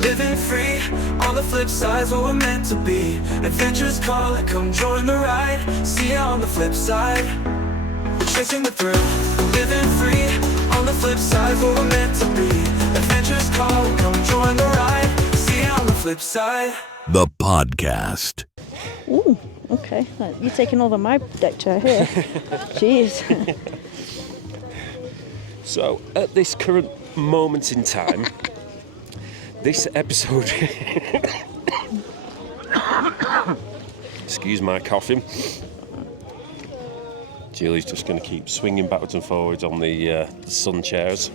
living free. On the flip side's what we're meant to be. Adventures calling, come join the ride. See ya on the flip side. We're chasing the thrill, living free. On the flip side's what we're meant to be. Adventures calling, come join the ride. See ya on the flip side. The podcast. Ooh, okay. You're taking over my deck chair here. Jeez. So, at this current moment in time, this episode... Excuse my coughing. Julie's just going to keep swinging backwards and forwards on the sun chairs.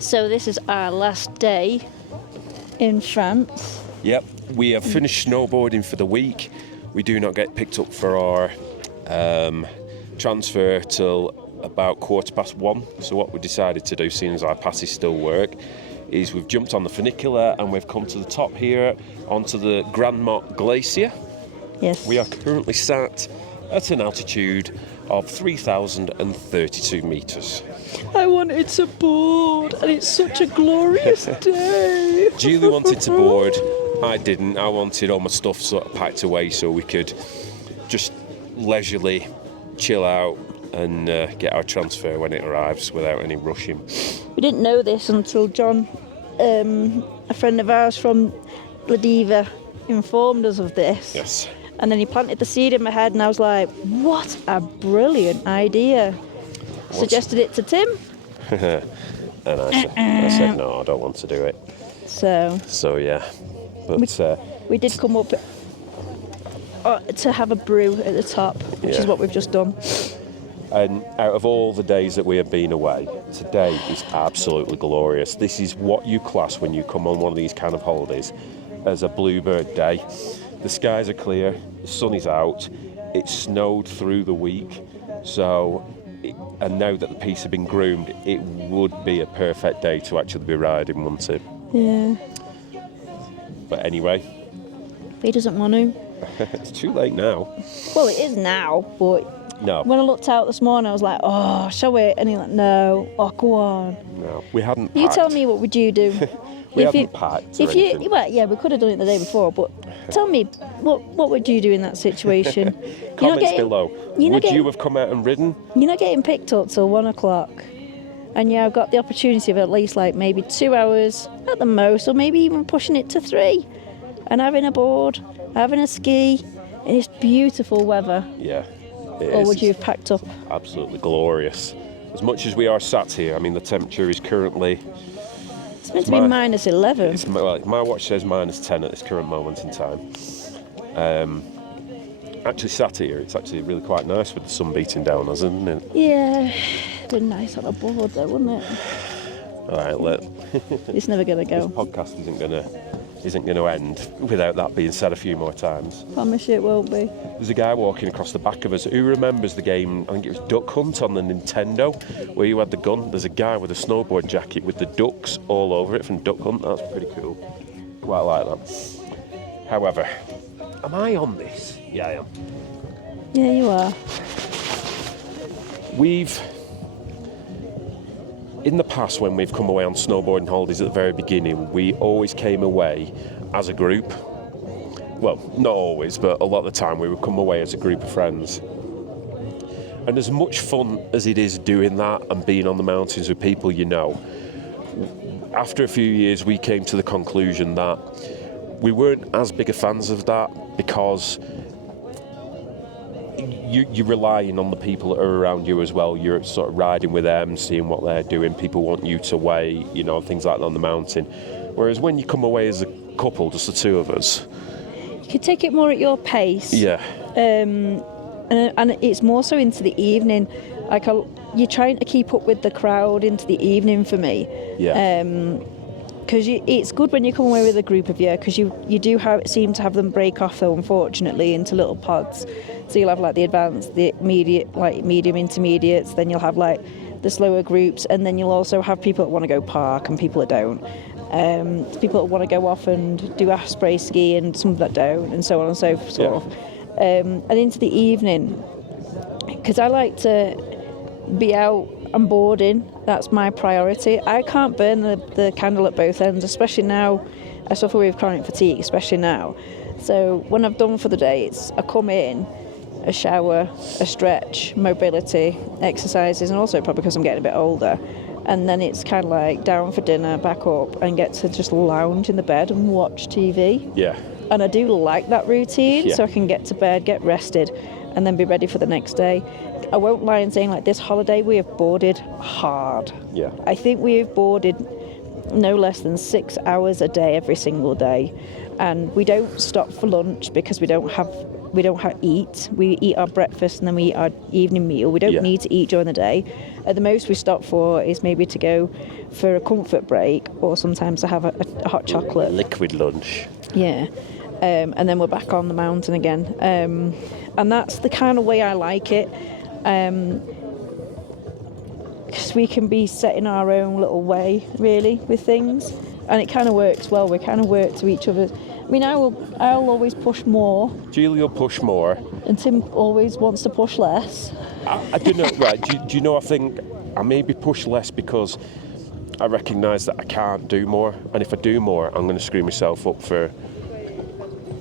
So this is our last day in France. Yep, we have finished snowboarding for the week. We do not get picked up for our transfer till about 1:15. So what we decided to do, seeing as our passes still work, is we've jumped on the funicular and we've come to the top here onto the Grand Mont glacier. Yes. We are currently sat at an altitude of 3,032 metres. I wanted to board, and it's such a glorious day. Julie wanted to board. I didn't. I wanted all my stuff sort of packed away so we could just leisurely chill out and get our transfer when it arrives without any rushing. We didn't know this until John, a friend of ours from Le Diva, informed us of this. Yes. And then he planted the seed in my head, and I was like, what a brilliant idea. Suggested it to Tim. And I said, no, I don't want to do it. So yeah. But we did come up to have a brew at the top, which is what we've just done. And out of all the days that we have been away, today is absolutely glorious. This is what you class when you come on one of these kind of holidays as a bluebird day. The skies are clear, the sun is out, it snowed through the week, and now that the piste has been groomed, it would be a perfect day to actually be riding, wouldn't it? Yeah. But anyway. He doesn't want to. It's too late now. Well, it is now, but no. When I looked out this morning, I was like, oh, shall we? And he's like, no. Oh, go on. No, we hadn't packed. You tell me, what would you do? We hadn't packed or anything. Well, yeah, we could have done it the day before, but tell me, what would you do in that situation? Comments below. Would you have come out and ridden? You're not getting picked up till 1 o'clock. And I've got the opportunity of at least like maybe 2 hours at the most, or maybe even pushing it to 3. And having a board, having a ski, and it's beautiful weather. Yeah. Or would you have packed up? Absolutely glorious. As much as we are sat here, I mean, the temperature is currently... It's meant to be minus 11. My watch says minus 10 at this current moment in time. Actually sat here, it's actually really quite nice with the sun beating down us, isn't it? Yeah, it'd be nice on a board though, wouldn't it? All right, look. It's never going to go. This podcast isn't going to end without that being said a few more times. Promise you it won't be. There's a guy walking across the back of us who remembers the game, I think it was Duck Hunt on the Nintendo, where you had the gun. There's a guy with a snowboard jacket with the ducks all over it from Duck Hunt. That's pretty cool. Quite like that. However, am I on this? Yeah, I am. Yeah, you are. In the past, when we've come away on snowboarding holidays at the very beginning, we always came away as a group. Well, not always, but a lot of the time we would come away as a group of friends. And as much fun as it is doing that and being on the mountains with people you know, after a few years we came to the conclusion that we weren't as big a fans of that, because you're relying on the people that are around you as well. You're sort of riding with them, seeing what they're doing. People want you to weigh, things like that on the mountain. Whereas when you come away as a couple, just the two of us, you can take it more at your pace. Yeah. And it's more so into the evening. You're trying to keep up with the crowd into the evening for me. Yeah. Because it's good when you come away with a group of you, because you do seem to have them break off, though, unfortunately, into little pods. So you'll have like the advanced, the immediate, like medium intermediates, then you'll have like the slower groups, and then you'll also have people that want to go park and people that don't. People that want to go off and do a spray ski and some that don't, and so on and so forth. And into the evening, because I like to be out and boarding. That's my priority. I can't burn the candle at both ends, especially now I suffer with chronic fatigue, especially now. So when I've done for the day, I come in, a shower, a stretch, mobility, exercises, and also probably because I'm getting a bit older. And then it's kind of like down for dinner, back up, and get to just lounge in the bed and watch TV. Yeah. And I do like that routine, Yeah. so I can get to bed, get rested, and then be ready for the next day. I won't lie in saying, like, this holiday we have boarded hard. Yeah. I think we have boarded no less than 6 hours a day every single day, and we don't stop for lunch because we don't eat. We eat our breakfast and then we eat our evening meal. We don't need to eat during the day. At the most we stop for is maybe to go for a comfort break, or sometimes to have a hot chocolate. Liquid lunch. Yeah. And then we're back on the mountain again. And that's the kind of way I like it. Because we can be set in our own little way, really, with things. And it kind of works well. We kind of work to each other. I mean, I'll always push more. Julie will push more. And Tim always wants to push less. I don't know, right, do you know, I think I maybe push less because I recognise that I can't do more. And if I do more, I'm going to screw myself up for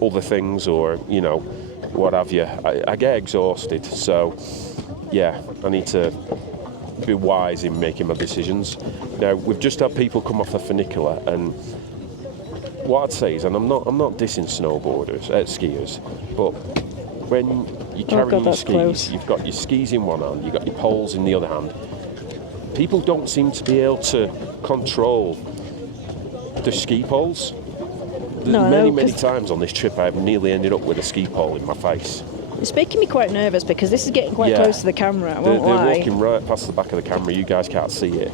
other things, or, you know, what have you. I get exhausted, so, yeah, I need to be wise in making my decisions. Now, we've just had people come off the funicular, and what I'd say is, and I'm not dissing snowboarders, skiers, but when you're carrying your skis, close. you've got your skis in one hand, you've got your poles in the other hand. People don't seem to be able to control the ski poles. Many times on this trip I've nearly ended up with a ski pole in my face. It's making me quite nervous because this is getting quite close to the camera, I won't lie. They're walking right past the back of the camera, you guys can't see it.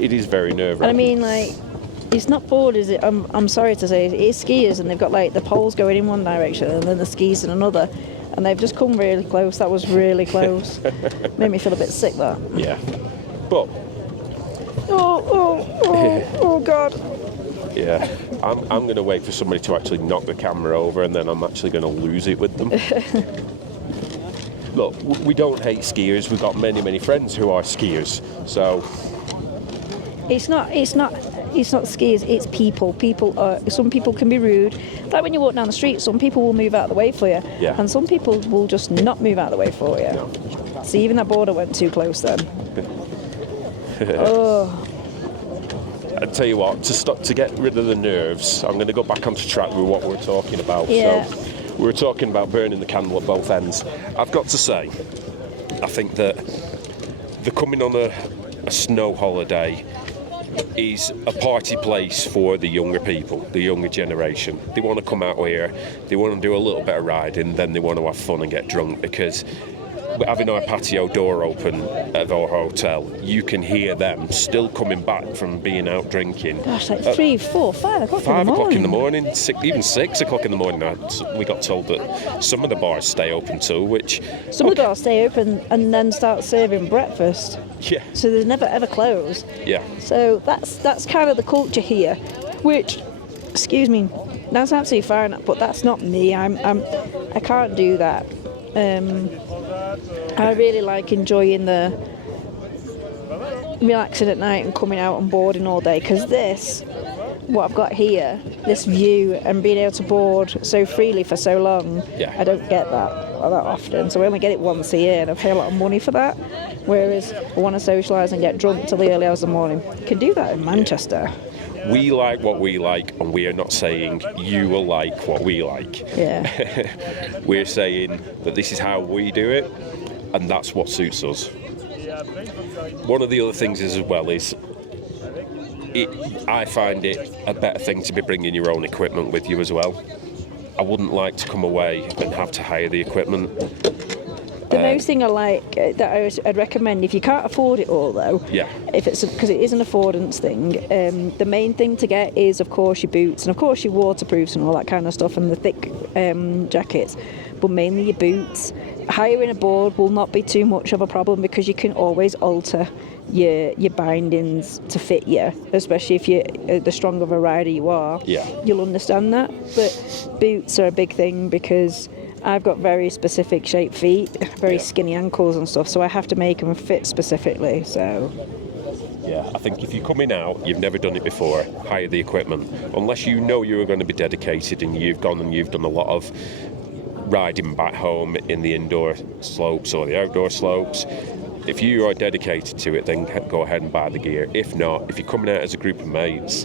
It is very nerve-wracking. And I mean, like, it's not board, is it? I'm sorry to say, it is skiers, and they've got, like, the poles going in one direction and then the skis in another, and they've just come really close. That was really close. Made me feel a bit sick, that. Yeah. But... Oh, God. Yeah, I'm going to wait for somebody to actually knock the camera over, and then I'm actually going to lose it with them. Look, we don't hate skiers. We've got many friends who are skiers. So it's not skiers. It's people. Some people can be rude. Like when you walk down the street, some people will move out of the way for you, and some people will just not move out of the way for you. No. See, even that border went too close then. Oh. I tell you what, to get rid of the nerves, I'm going to go back onto track with what we're talking about. Yeah. So we were talking about burning the candle at both ends. I've got to say, I think that the coming on a snow holiday is a party place for the younger people, the younger generation. They want to come out here, they want to do a little bit of riding, then they want to have fun and get drunk, because having our patio door open at our hotel, you can hear them still coming back from being out drinking. Gosh, like 3, 4, 5 o'clock 5 o'clock in the morning, even 6 o'clock in the morning. We got told that some of the bars stay open too, which... Some of the bars stay open and then start serving breakfast. Yeah. So they never ever close. Yeah. So that's kind of the culture here, which, excuse me, that's absolutely fine, but that's not me. I can't do that. I really like enjoying the relaxing at night and coming out and boarding all day, because what I've got here, this view and being able to board so freely for so long, I don't get that often. So I only get it once a year, and I pay a lot of money for that. Whereas I want to socialise and get drunk till the early hours of the morning. You can do that in Manchester. We like what we like, and we are not saying you will like what we like. Yeah. We're saying that this is how we do it, and that's what suits us. One of the other things is, as well, is I find it a better thing to be bringing your own equipment with you as well. I wouldn't like to come away and have to hire the equipment. The most thing I like that I'd recommend, if you can't afford it all though, if it's because it is an affordance thing, the main thing to get is, of course, your boots and of course your waterproofs and all that kind of stuff, and the thick jackets, but mainly your boots. Hiring a board will not be too much of a problem because you can always alter your bindings to fit you, especially if you're the stronger of a rider you are. You'll understand that. But boots are a big thing because I've got very specific shaped feet, very skinny ankles and stuff, so I have to make them fit specifically. So Yeah, I think if you're coming out, you've never done it before, hire the equipment. Unless you know you're going to be dedicated and you've gone and you've done a lot of riding back home in the indoor slopes or the outdoor slopes. If you are dedicated to it, then go ahead and buy the gear. If not, if you're coming out as a group of mates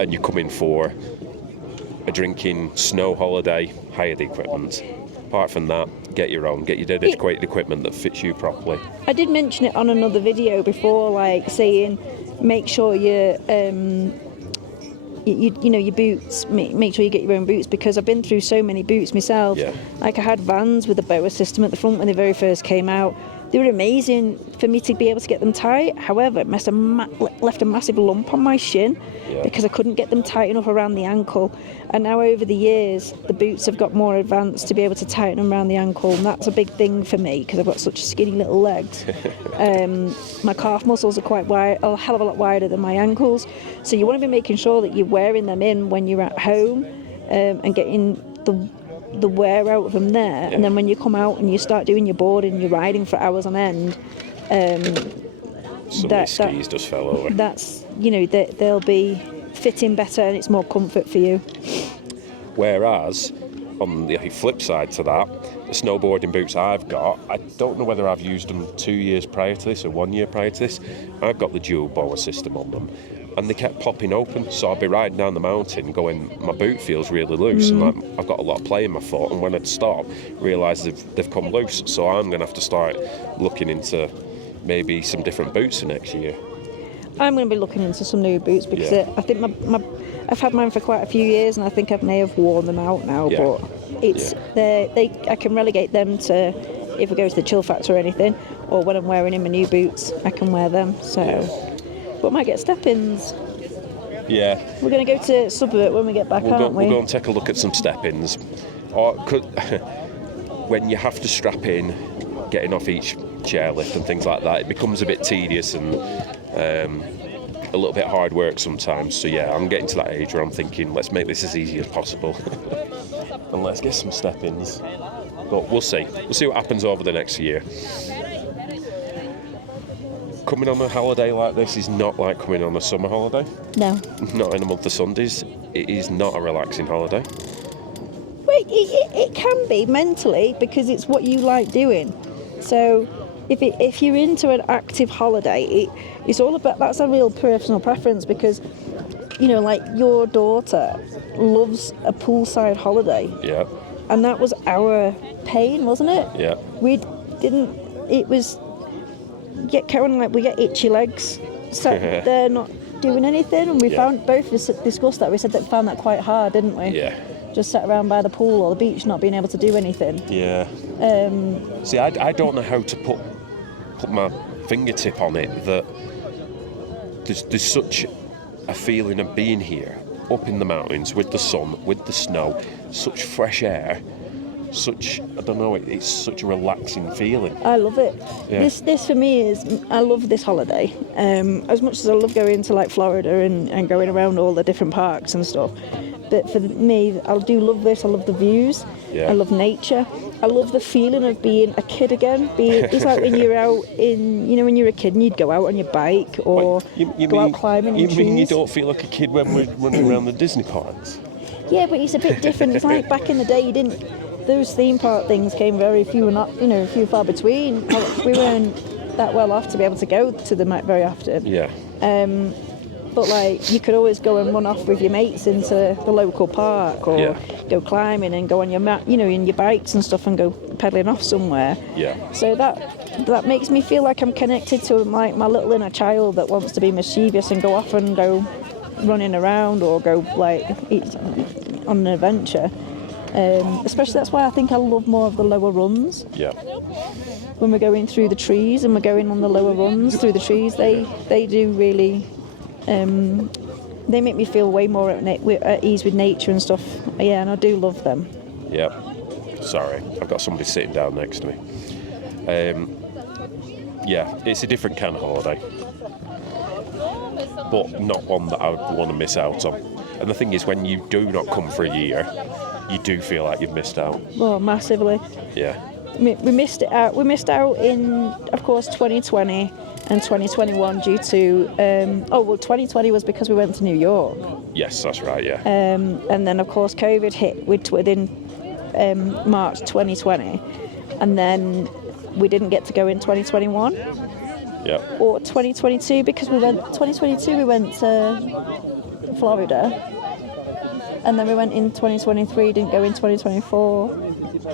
and you're coming for a drinking snow holiday, hire the equipment. Apart from that, get your own. Get your dedicated equipment that fits you properly. I did mention it on another video before, like saying, make sure your your boots. Make sure you get your own boots, because I've been through so many boots myself. Yeah. Like I had Vans with a BOA system at the front when they very first came out. They were amazing for me to be able to get them tight. However, it left a massive lump on my shin because I couldn't get them tight enough around the ankle. And now over the years, the boots have got more advanced to be able to tighten them around the ankle. And that's a big thing for me because I've got such skinny little legs. My calf muscles are quite wide, a hell of a lot wider than my ankles. So you want to be making sure that you're wearing them in when you're at home and getting the wear out of them there, and then when you come out and you start doing your boarding and you're riding for hours on end, skis just fell over. That's, they'll be fitting better and it's more comfort for you. Whereas on the flip side to that, the snowboarding boots I've got, I don't know whether I've used them 2 years prior to this or 1 year prior to this. I've got the dual BOA system on them, and they kept popping open, so I'd be riding down the mountain going, my boot feels really loose, and I've got a lot of play in my foot, and when I'd stop, realise they've come loose, so I'm going to have to start looking into maybe some different boots for next year. I'm going to be looking into some new boots because I think I've had mine for quite a few years, and I think I may have worn them out now, but it's I can relegate them to if we go to the chill factor or anything, or when I'm wearing in my new boots, I can wear them, so... But might get step-ins. Yeah. We're going to go to Suburb when we get back, aren't we? We'll go and take a look at some step-ins. Or when you have to strap in, getting off each chairlift and things like that, it becomes a bit tedious and a little bit hard work sometimes. So yeah, I'm getting to that age where I'm thinking, let's make this as easy as possible. And let's get some step-ins. But we'll see. We'll see what happens over the next year. Coming on a holiday like this is not like coming on a summer holiday. No. Not in a month of Sundays. It is not a relaxing holiday. Well, it can be mentally because it's what you like doing. So if you're into an active holiday, it's all about, that's a real personal preference because, like your daughter loves a poolside holiday. Yeah. And that was our pain, wasn't it? Yeah. We get itchy legs, so they're not doing anything, and we found both discussed that. We said that we found that quite hard, didn't we? Yeah. Just sat around by the pool or the beach, not being able to do anything. Yeah. See, I don't know how to put my fingertip on it. That there's such a feeling of being here, up in the mountains with the sun, with the snow, such fresh air. It's such a relaxing feeling. I love it. Yeah. This for me is, I love this holiday. As much as I love going to like Florida and going around all the different parks and stuff. But for me, I do love this. I love the views. Yeah. I love nature. I love the feeling of being a kid again. It's like when you're out when you're a kid and you'd go out on your bike or go out climbing in trees. You mean you don't feel like a kid when we're running around the Disney parks? Yeah, but it's a bit different. It's like back in the day, you didn't. Those theme park things came very few and far between. We weren't that well off to be able to go to them very often. Yeah. But like you could always go and run off with your mates into the local park or go climbing and go on your in your bikes and stuff and go pedaling off somewhere. Yeah. So that makes me feel like I'm connected to my little inner child that wants to be mischievous and go off and go running around or go on an adventure. Especially that's why I think I love more of the lower runs. Yeah. When we're going through the trees and we're going on the lower runs through the trees, they do really. They make me feel way more at ease with nature and stuff. Yeah, and I do love them. Yeah. Sorry, I've got somebody sitting down next to me. Yeah, it's a different kind of holiday, but not one that I would want to miss out on. And the thing is, when you do not come for a year, you do feel like you've missed out. Well, massively. Yeah. We missed it out. We missed out in, of course, 2020 and 2021 due to 2020 was because we went to New York. Yes, that's right. Yeah. And then of course COVID hit within March 2020, and then we didn't get to go in 2021. Yeah. Or 2022 because we went to Florida. And then we went in 2023, didn't go in 2024.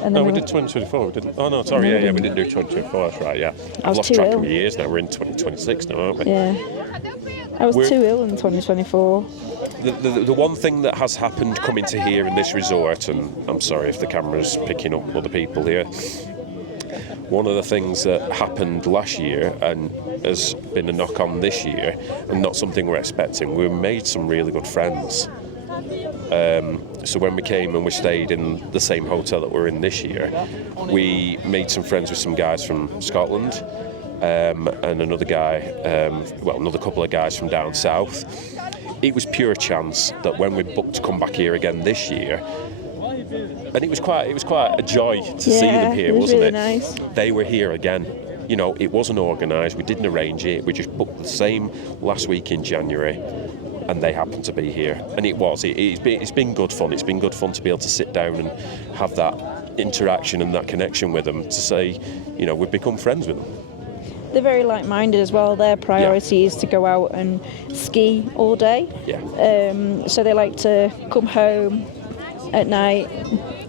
And then we did 2024, we didn't. Oh no, sorry, yeah, we didn't do 2024, that's right, yeah. I've lost track of the years now, we're in 2026 now, aren't we? Yeah. I was too ill in 2024. The one thing that has happened coming to here in this resort, and I'm sorry if the camera's picking up other people here, one of the things that happened last year and has been a knock on this year, and not something we're expecting, we made some really good friends. So when we came and we stayed in the same hotel that we're in this year, we made some friends with some guys from Scotland, and another couple of guys from down south. It was pure chance that when we booked to come back here again this year, and it was quite a joy to see them here, wasn't really it? Nice. They were here again. You know, it wasn't organised. We didn't arrange it. We just booked the same last week in January. And they happened to be here, and it's been good fun. It's been good fun to be able to sit down and have that interaction and that connection with them, to say, you know, we've become friends with them. They're very like-minded as well. Their priority is to go out and ski all day. Yeah. So they like to come home at night,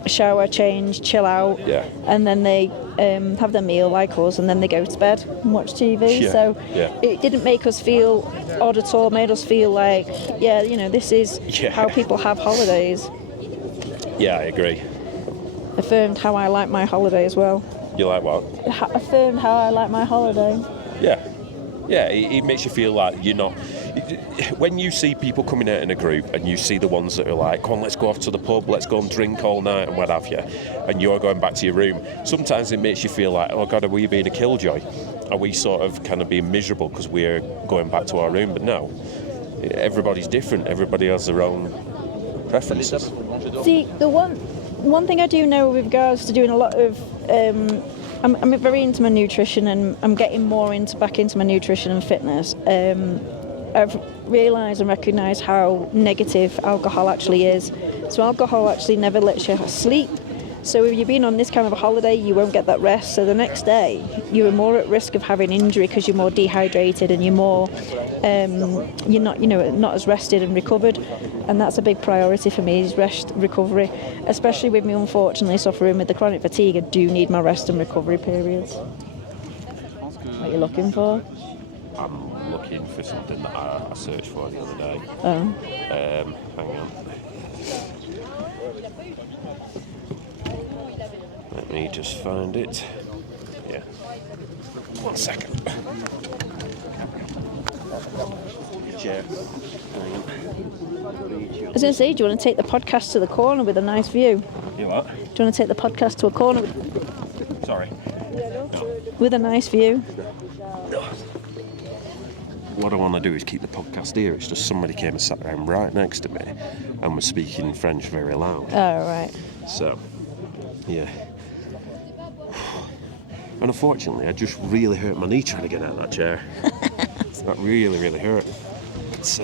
shower, change, chill out, and then they have their meal like us, and then they go to bed and watch TV. It didn't make us feel odd at all. It made us feel like, this is how people have holidays. Yeah, I agree. Affirmed how I like my holiday as well. You like what? Affirmed how I like my holiday. Yeah. Yeah, it makes you feel like you're not... When you see people coming out in a group and you see the ones that are like, come on, let's go off to the pub, let's go and drink all night and what have you, and you're going back to your room, sometimes it makes you feel like, oh God, are we being a killjoy? Are we sort of kind of being miserable because we're going back to our room? But no, everybody's different. Everybody has their own preferences. See, the one thing I do know with regards to doing a lot of... I'm very into my nutrition, and I'm getting more back into my nutrition and fitness. I've realised and recognised how negative alcohol actually is. So alcohol actually never lets you sleep. So if you've been on this kind of a holiday, you won't get that rest. So the next day, you're more at risk of having injury because you're more dehydrated and you're more, you're not as rested and recovered. And that's a big priority for me, is rest, recovery. Especially with me unfortunately suffering with the chronic fatigue, I do need my rest and recovery periods. What are you looking for? I'm looking for something that I searched for the other day. Oh. Hang on. Let me just find it. Yeah. 1 second. Chair. I was going to say, do you want to take the podcast to the corner with a nice view? You what? Do you want to take the podcast to a corner Sorry. with a nice view? No. What I want to do is keep the podcast here. It's just somebody came and sat down right next to me and was speaking French very loud. Oh, right. So, yeah. And unfortunately, I just really hurt my knee trying to get out of that chair. That really, really hurt. It's,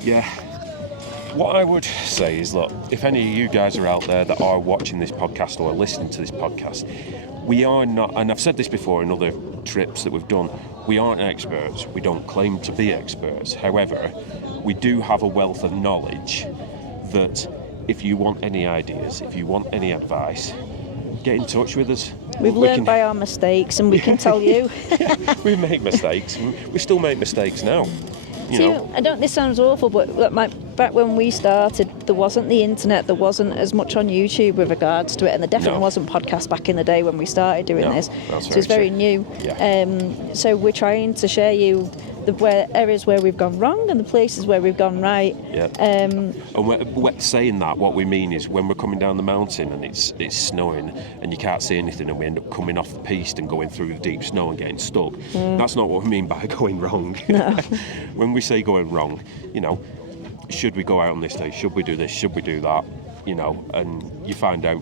yeah. What I would say is, look, if any of you guys are out there that are watching this podcast or listening to this podcast, we are not, and I've said this before in other trips that we've done, we aren't experts. We don't claim to be experts. However, we do have a wealth of knowledge that if you want any ideas, if you want any advice, get in touch with us. We've learned by our mistakes, and we can tell you. We make mistakes. We still make mistakes now. You know. This sounds awful, but back when we started, there wasn't the internet, there wasn't as much on YouTube with regards to it, and there definitely wasn't podcasts back in the day when we started doing this. So it's very new. Yeah. So we're trying to share you the areas where we've gone wrong and the places where we've gone right. Yeah. And we're saying that, what we mean is when we're coming down the mountain and it's snowing and you can't see anything and we end up coming off the piste and going through the deep snow and getting stuck. That's not what we mean by going wrong. No. When we say going wrong, should we go out on this day? Should we do this? Should we do that? And you find out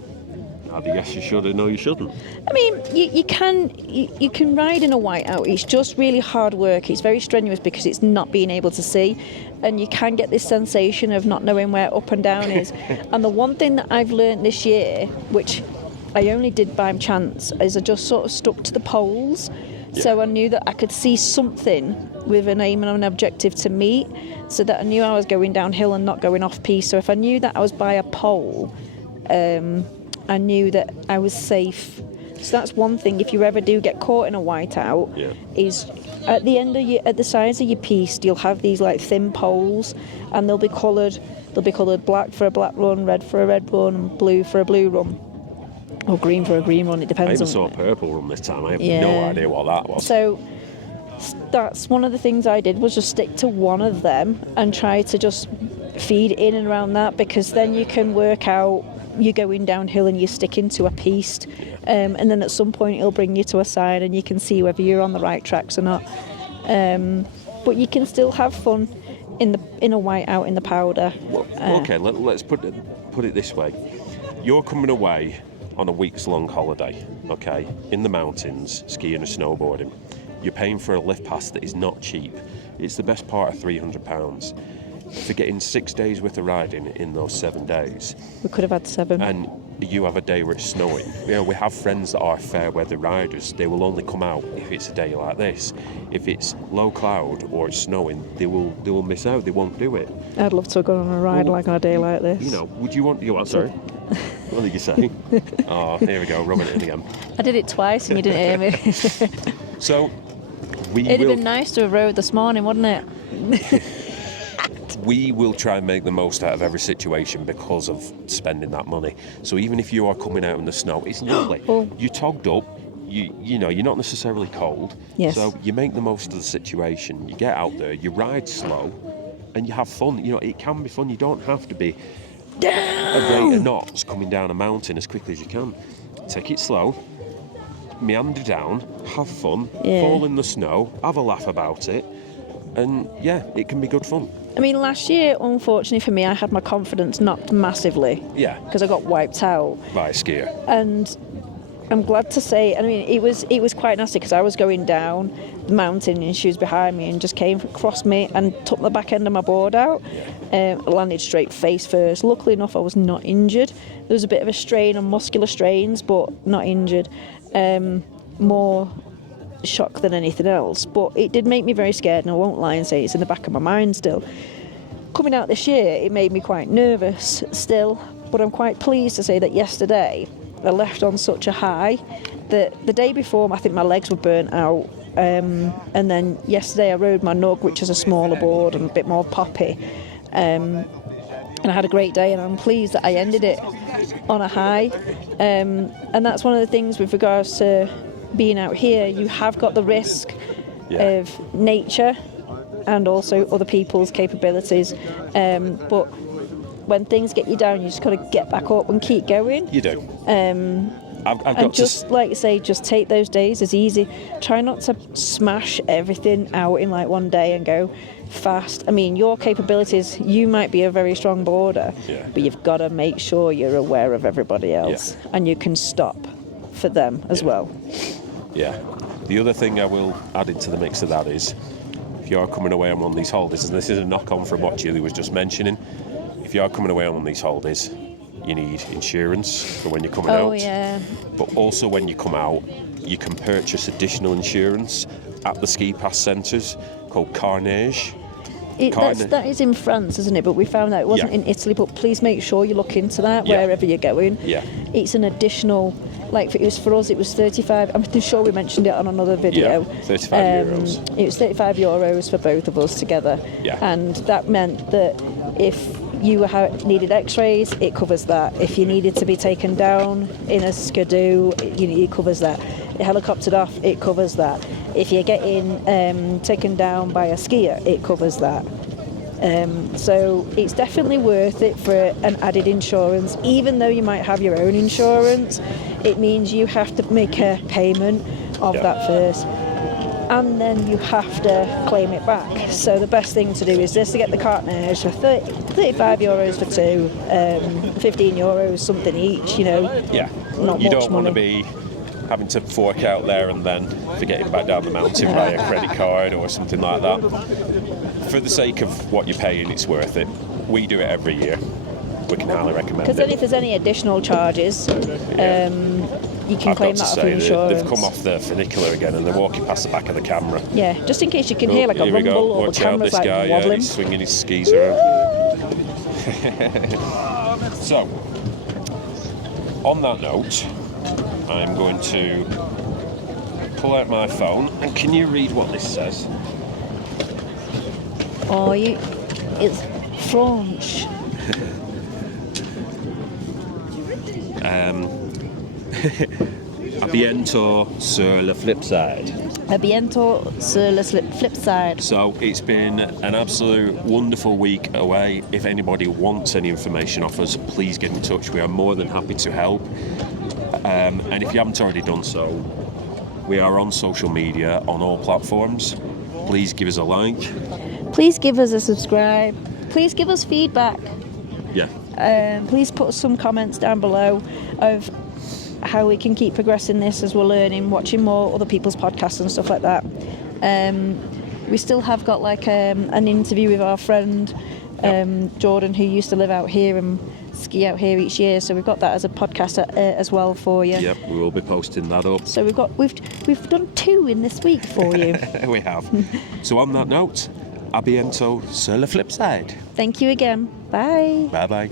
Either yes you should or no you shouldn't. I mean, you can ride in a whiteout. It's just really hard work. It's very strenuous because it's not being able to see, and you can get this sensation of not knowing where up and down is. And the one thing that I've learned this year, which I only did by chance, is I just sort of stuck to the poles. Yeah. So I knew that I could see something with an aim and an objective to meet, so that I knew I was going downhill and not going off piste. So if I knew that I was by a pole, I knew that I was safe. So that's one thing. If you ever do get caught in a whiteout, is at the end of at the sides of your piste, you'll have these like thin poles, and they'll be coloured. They'll be coloured black for a black run, red for a red run, and blue for a blue run, or green for a green run. It I depends. even saw a purple run this time. I have no idea what that was. So that's one of the things I did, was just stick to one of them and try to just feed in and around that, because then you can work out you're going downhill and you're sticking to a piste, and then at some point it'll bring you to a side and you can see whether you're on the right tracks or not. But you can still have fun in a whiteout in the powder. Well, okay, let's put it this way. You're coming away on a weeks-long holiday, okay, in the mountains, skiing and snowboarding. You're paying for a lift pass that is not cheap. It's the best part of £300. For getting 6 days worth of riding in those 7 days. We could have had 7. And you have a day where it's snowing. You know, we have friends that are fair weather riders. They will only come out if it's a day like this. If it's low cloud or it's snowing, they will miss out. They won't do it. I'd love to have gone on a ride like on a day like this. You know, would you want? Sorry. What did you say? Oh, here we go, rubbing it in again. I did it twice and you didn't hear me. So It'd have been nice to have rode this morning, wouldn't it? We will try and make the most out of every situation because of spending that money. So even if you are coming out in the snow, it's lovely. You're togged up, you know, you're not necessarily cold. Yes. So you make the most of the situation. You get out there, you ride slow, and you have fun. You know, it can be fun. You don't have to be a rate of knots coming down a mountain as quickly as you can. Take it slow, meander down, have fun, fall in the snow, have a laugh about it, and yeah, it can be good fun. I mean, last year, unfortunately for me, I had my confidence knocked massively. Yeah. Because I got wiped out. By a skier. And I'm glad to say, I mean, it was quite nasty because I was going down the mountain and she was behind me and just came across me and took the back end of my board out. Landed straight face first. Luckily enough, I was not injured. There was a bit of a strain on muscular strains, but not injured. More shock than anything else, but it did make me very scared, and I won't lie and say it's in the back of my mind still. Coming out this year, it made me quite nervous still, but I'm quite pleased to say that yesterday I left on such a high that the day before I think my legs were burnt out, and then yesterday I rode my Nug, which is a smaller board and a bit more poppy, and I had a great day, and I'm pleased that I ended it on a high, and that's one of the things with regards to being out here. You have got the risk of nature and also other people's capabilities, but when things get you down, you just got to get back up and keep going. You do. I've got and just like you say, just take those days as easy. Try not to smash everything out in like one day and go fast. I mean, your capabilities, you might be a very strong boarder, but you've got to make sure you're aware of everybody else and you can stop for them as well. Yeah. The other thing I will add into the mix of that is, if you are coming away on one of these holidays, and this is a knock-on from what Julie was just mentioning, if you are coming away on one of these holidays, you need insurance for when you're coming out. Oh, yeah. But also when you come out, you can purchase additional insurance at the ski pass centres called Carnage. That is in France, isn't it? But we found out it wasn't in Italy, but please make sure you look into that wherever you're going. Yeah. It's an additional, like for us it was 35, I'm sure we mentioned it on another video. Yeah, 35 euros. It was 35 euros for both of us together. Yeah. And that meant that if you needed x-rays, it covers that. If you needed to be taken down in a skidoo, it covers that. Helicoptered off, it covers that. If you're getting taken down by a skier, it covers that. So it's definitely worth it for an added insurance. Even though you might have your own insurance, it means you have to make a payment of that first. and then you have to claim it back. So the best thing to do is just to get the Tignes for 35 euros for two, 15 euros something each, you know. Yeah, not you much don't want to money. be having to fork out there and then forgetting back down the mountain by a credit card or something like that. For the sake of what you're paying, it's worth it. We do it every year. We can highly recommend Because then it. if there's any additional charges, you can I've claim got to that off say, your insurance. they've come off the funicular again and they're walking past the back of the camera. Yeah, just in case you can hear like a Here we go. rumble or the Watch out, camera's this like guy, yeah, wobbling. he's swinging his skis around. So, on that note, I'm going to pull out my phone, and can you read what this says? Oh, it's French. A bientôt sur le Flipside. A bientôt sur le Flipside. So it's been an absolute wonderful week away. If anybody wants any information off us, please get in touch. We are more than happy to help. And if you haven't already done so, we are on social media on all platforms. Please give us a like. Please give us a subscribe. Please give us feedback. Yeah. Please put some comments down below of how we can keep progressing this as we're learning, watching more other people's podcasts and stuff like that. We still have got like an interview with our friend Jordan, who used to live out here and ski out here each year. So we've got that as a podcast as well for you. Yep, we will be posting that up. So we've done 2 in this week for you. We have. So on that note, a bientôt sur le Flipside. Thank you again. Bye. Bye bye.